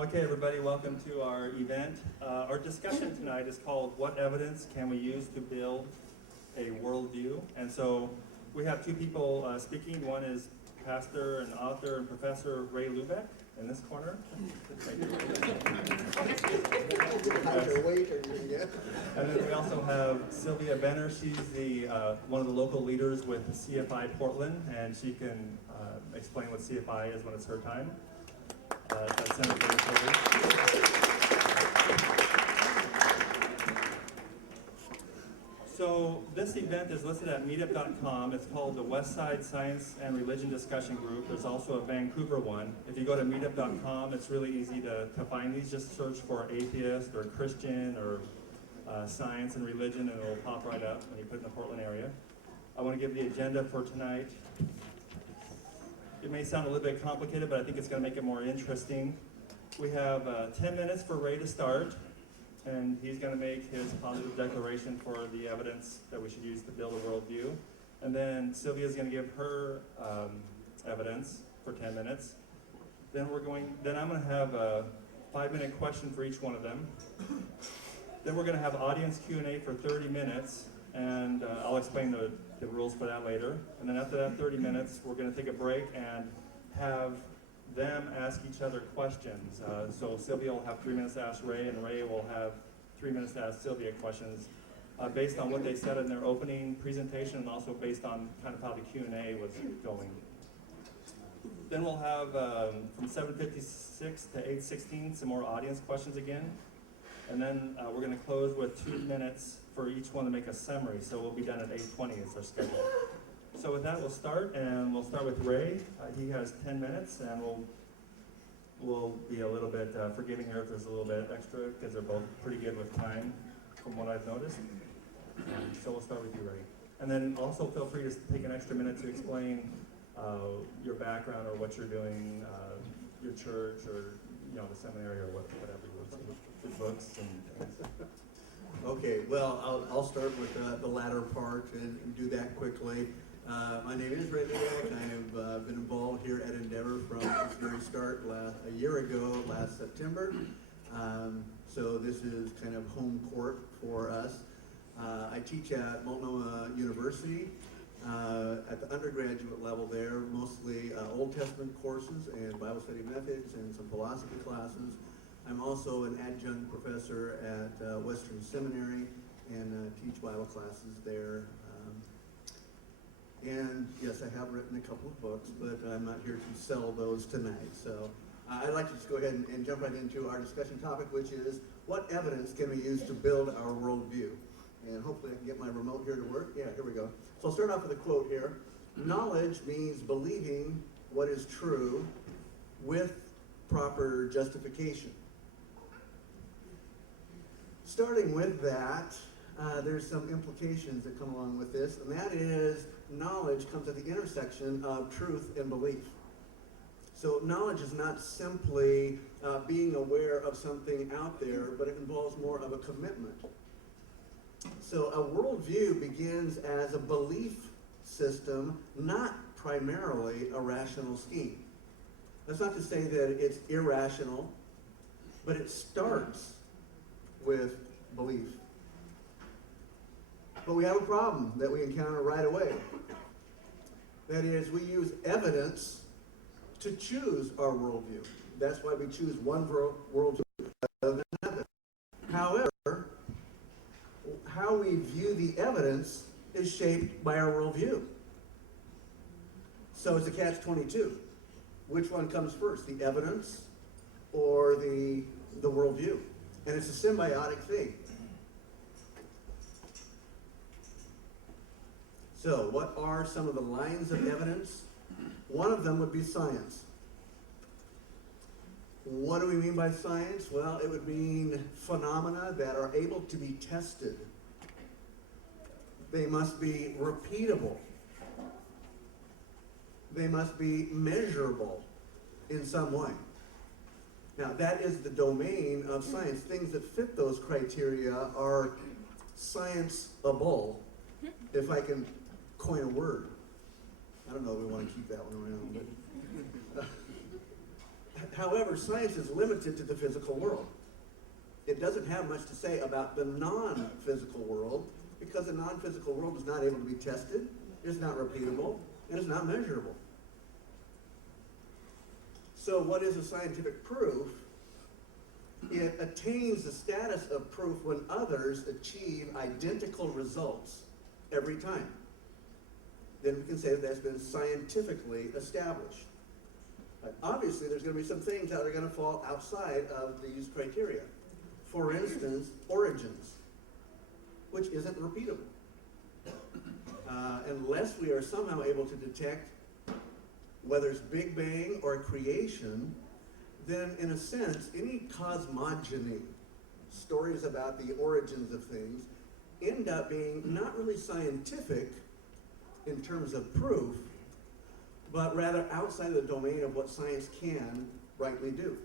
Okay, everybody, welcome to our event. Our discussion tonight is called What Evidence Can We Use to Build a Worldview? And so we have two people speaking. One is pastor and author and professor Ray Lubeck in this corner. And then we also have Sylvia Benner. She's the one of the local leaders with CFI-Portland, and she can explain what CFI is when it's her time. So this event is listed at meetup.com. It's called the Westside Science and Religion Discussion Group. There's also a Vancouver one. If you go to meetup.com, it's really easy to find these. Just search for atheist or Christian or science and religion, and it'll pop right up when you put it in the Portland area. I want to give the agenda for tonight. It may sound a little bit complicated, but I think it's going to make it more interesting. We have 10 minutes for Ray to start, and he's going to make his positive declaration for the evidence that we should use to build a worldview. And then Sylvia's going to give her evidence for 10 minutes. Then I'm going to have a 5-minute question for each one of them. Then we're going to have audience Q&A for 30 minutes, and I'll explain the rules for that later. And then after that 30 minutes, we're going to take a break and have them ask each other questions. So Sylvia will have 3 minutes to ask Ray, and Ray will have 3 minutes to ask Sylvia questions based on what they said in their opening presentation, and also based on kind of how the Q&A was going. Then we'll have from 7:56 to 8:16 some more audience questions again. And then we're going to close with 2 minutes for each one to make a summary. So we'll be done at 8:20 is our schedule. So with that, we'll start with Ray. He has 10 minutes, and we'll be a little bit forgiving here if there's a little bit extra, because they're both pretty good with time, from what I've noticed. So we'll start with you, Ray. And then also feel free to take an extra minute to explain your background or what you're doing, your church, or the seminary, or whatever you want to say. Your books and things. Okay, well, I'll start with the latter part and do that quickly. My name is Ray Lubeck. I have been involved here at Endeavor from its very start a year ago, last September. So this is kind of home court for us. I teach at Multnomah University at the undergraduate level there, mostly Old Testament courses and Bible study methods and some philosophy classes. I'm also an adjunct professor at Western Seminary and teach Bible classes there. And yes, I have written a couple of books, but I'm not here to sell those tonight. So I'd like to just go ahead and jump right into our discussion topic, which is what evidence can we use to build our worldview? And hopefully I can get my remote here to work. Yeah, here we go. So I'll start off with a quote here. Knowledge means believing what is true with proper justification. Starting with that, there's some implications that come along with this, and that is knowledge comes at the intersection of truth and belief. So knowledge is not simply being aware of something out there, but it involves more of a commitment. So a worldview begins as a belief system, not primarily a rational scheme. That's not to say that it's irrational, but it starts with belief. But we have a problem that we encounter right away. That is, we use evidence to choose our worldview. That's why we choose one worldview rather than another. However, how we view the evidence is shaped by our worldview. So it's a catch-22. Which one comes first, the evidence or the worldview? And it's a symbiotic thing. So what are some of the lines of evidence? One of them would be science. What do we mean by science? Well, it would mean phenomena that are able to be tested. They must be repeatable. They must be measurable in some way. Now, that is the domain of science. Things that fit those criteria are science-able, if I can coin a word. I don't know if we want to keep that one around, but However, science is limited to the physical world. It doesn't have much to say about the non-physical world because the non-physical world is not able to be tested, it's not repeatable, and it's not measurable. So what is a scientific proof? It attains the status of proof when others achieve identical results every time. Then we can say that that's been scientifically established. Obviously, there's going to be some things that are going to fall outside of these criteria. For instance, origins, which isn't repeatable. Unless we are somehow able to detect whether it's Big Bang or creation, then in a sense, any cosmogony, stories about the origins of things, end up being not really scientific in terms of proof, but rather outside the domain of what science can rightly do.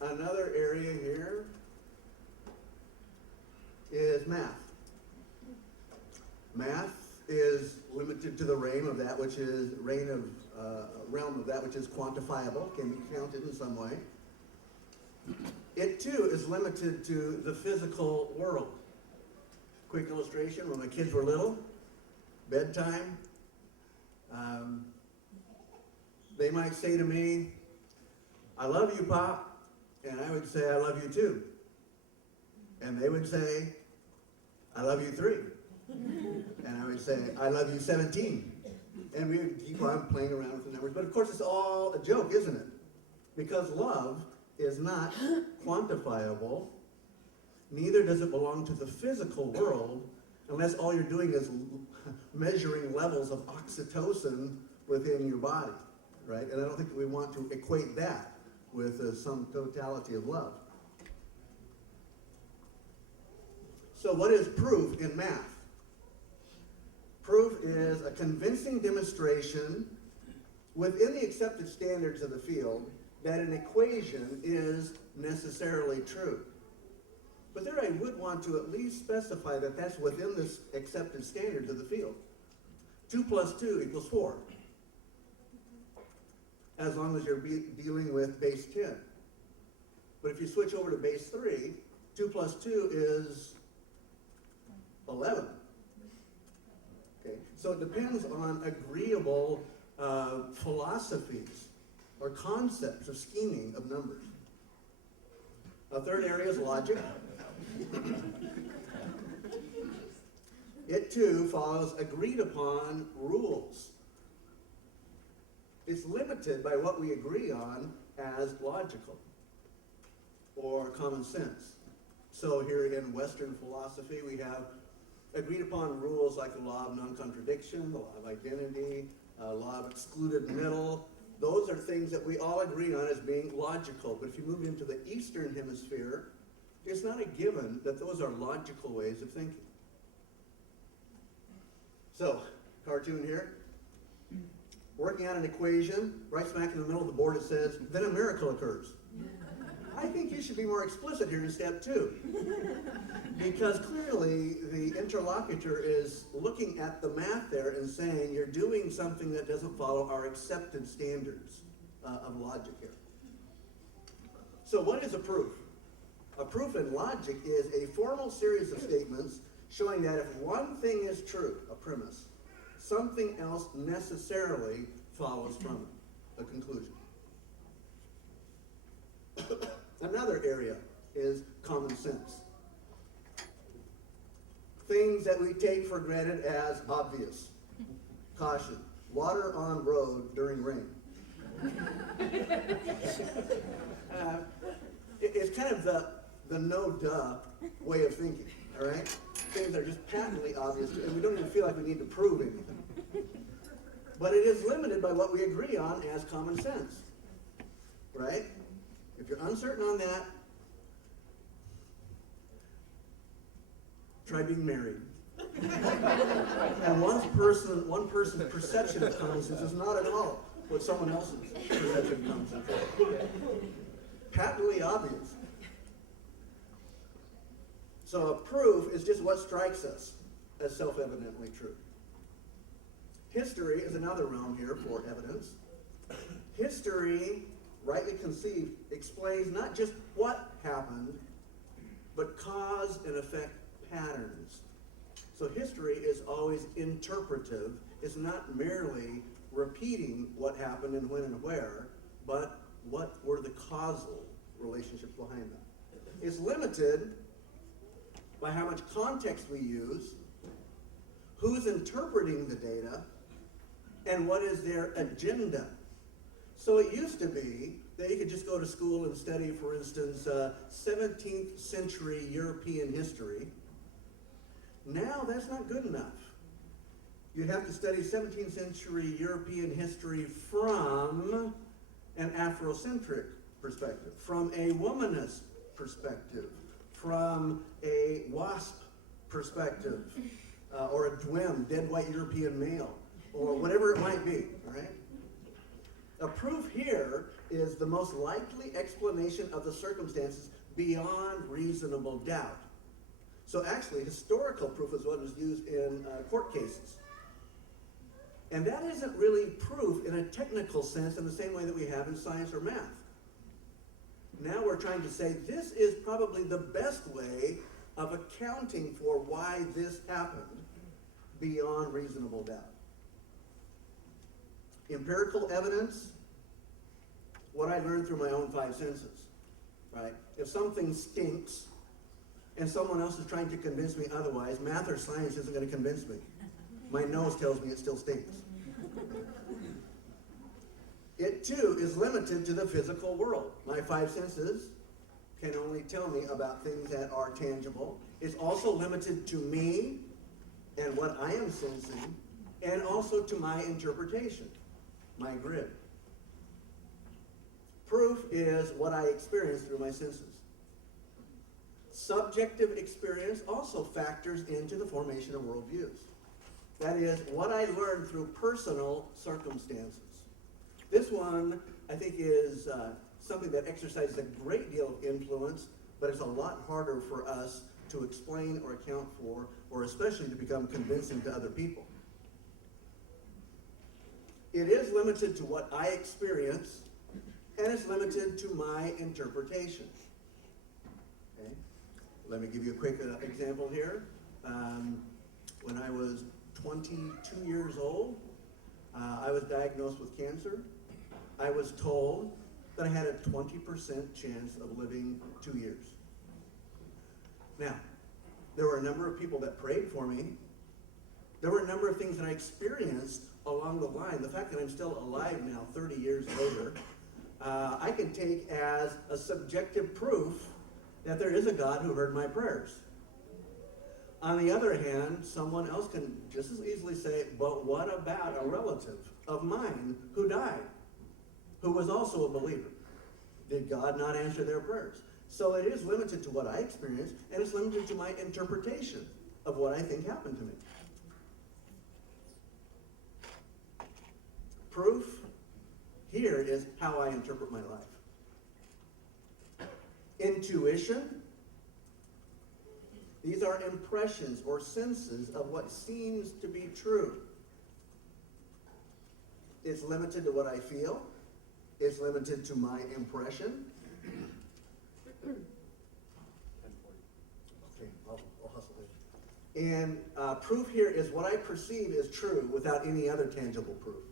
Another area here is math. Math is limited to the realm of that which is quantifiable, can be counted in some way. It too is limited to the physical world. Quick illustration: when my kids were little, bedtime, they might say to me, "I love you, Pop," and I would say, "I love you too." And they would say, "I love you 3." And I would say, "I love you 17." And we would keep on playing around with the numbers. But of course, it's all a joke, isn't it? Because love is not quantifiable. Neither does it belong to the physical world, unless all you're doing is measuring levels of oxytocin within your body, right? And I don't think we want to equate that with some totality of love. So what is proof in math? Proof is a convincing demonstration within the accepted standards of the field that an equation is necessarily true. But there I would want to at least specify that that's within the accepted standards of the field. 2 plus 2 equals 4. As long as you're dealing with base 10. But if you switch over to base 3, 2 plus 2 is 11. Okay? So it depends on agreeable philosophies or concepts of scheming of numbers. A third area is logic. It too follows agreed upon rules. It's limited by what we agree on as logical or common sense. So here in Western philosophy, we have agreed upon rules like the law of non-contradiction, the law of identity, law of excluded middle. Those are things that we all agree on as being logical. But if you move into the Eastern Hemisphere, it's not a given that those are logical ways of thinking. So, cartoon here. Working out an equation, right smack in the middle of the board it says, then a miracle occurs. I think you should be more explicit here in step 2. Because clearly the interlocutor is looking at the math there and saying you're doing something that doesn't follow our accepted standards of logic here. So what is a proof? A proof in logic is a formal series of statements showing that if one thing is true, a premise, something else necessarily follows from it, a conclusion. Another area is common sense. Things that we take for granted as obvious. Caution, water on road during rain. It's kind of the no-duh way of thinking, all right? Things that are just patently obvious, and we don't even feel like we need to prove anything. But it is limited by what we agree on as common sense, right? If you're uncertain on that, try being married. And one person's perception of common sense is not at all what someone else's perception of common sense is. Patently obvious. So a proof is just what strikes us as self-evidently true. History is another realm here for evidence. History, rightly conceived, explains not just what happened, but cause and effect patterns. So history is always interpretive. It's not merely repeating what happened and when and where, but what were the causal relationships behind that. It's limited by how much context we use, who's interpreting the data, and what is their agenda. So it used to be that you could just go to school and study, for instance, 17th century European history. Now that's not good enough. You'd have to study 17th century European history from an Afrocentric perspective, from a womanist perspective, from a WASP perspective, or a DWEM, dead white European male, or whatever it might be, right? A proof here is the most likely explanation of the circumstances beyond reasonable doubt. So actually, historical proof is what is used in court cases. And that isn't really proof in a technical sense in the same way that we have in science or math. Now we're trying to say this is probably the best way of accounting for why this happened beyond reasonable doubt. Empirical evidence, what I learned through my own five senses, right? If something stinks and someone else is trying to convince me otherwise, math or science isn't going to convince me. My nose tells me it still stinks. It too is limited to the physical world. My five senses can only tell me about things that are tangible. It's also limited to me and what I am sensing, and also to my interpretation, my grid. Proof is what I experience through my senses. Subjective experience also factors into the formation of worldviews. That is, what I learned through personal circumstances. This one, I think, is something that exercises a great deal of influence, but it's a lot harder for us to explain or account for, or especially to become convincing to other people. It is limited to what I experience, and it's limited to my interpretation. Okay? Let me give you a quick example here. When I was 22 years old, I was diagnosed with cancer. I was told that I had a 20% chance of living 2 years. Now, there were a number of people that prayed for me. There were a number of things that I experienced along the line. The fact that I'm still alive now, 30 years later, I can take as a subjective proof that there is a God who heard my prayers. On the other hand, someone else can just as easily say, but what about a relative of mine who died, who was also a believer? Did God not answer their prayers? So it is limited to what I experienced, and it's limited to my interpretation of what I think happened to me. Proof here is how I interpret my life. Intuition. These are impressions or senses of what seems to be true. It's limited to what I feel. It's limited to my impression. Okay, I'll hustle it. And proof here is what I perceive is true without any other tangible proof.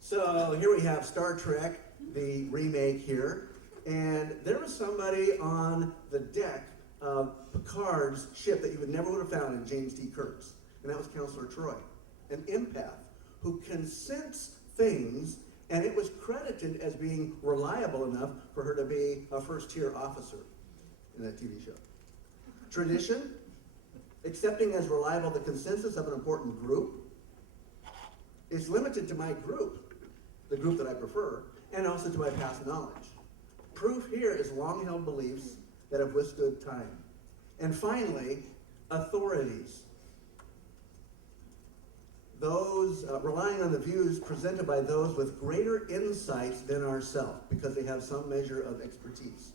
So here we have Star Trek, the remake here, and there was somebody on the deck of Picard's ship that you would never have found in James T. Kirk's, and that was Counselor Troy, an empath who can sense things, and it was credited as being reliable enough for her to be a first-tier officer in that TV show. Tradition, accepting as reliable the consensus of an important group, is limited to my group, the group that I prefer, and also to my past knowledge. Proof here is long-held beliefs that have withstood time. And finally, authorities. Those relying on the views presented by those with greater insights than ourselves, because they have some measure of expertise.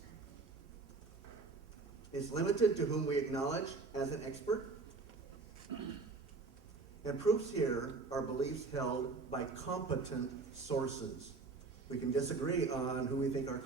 It's limited to whom we acknowledge as an expert. And proofs here are beliefs held by competent sources. We can disagree on who we think our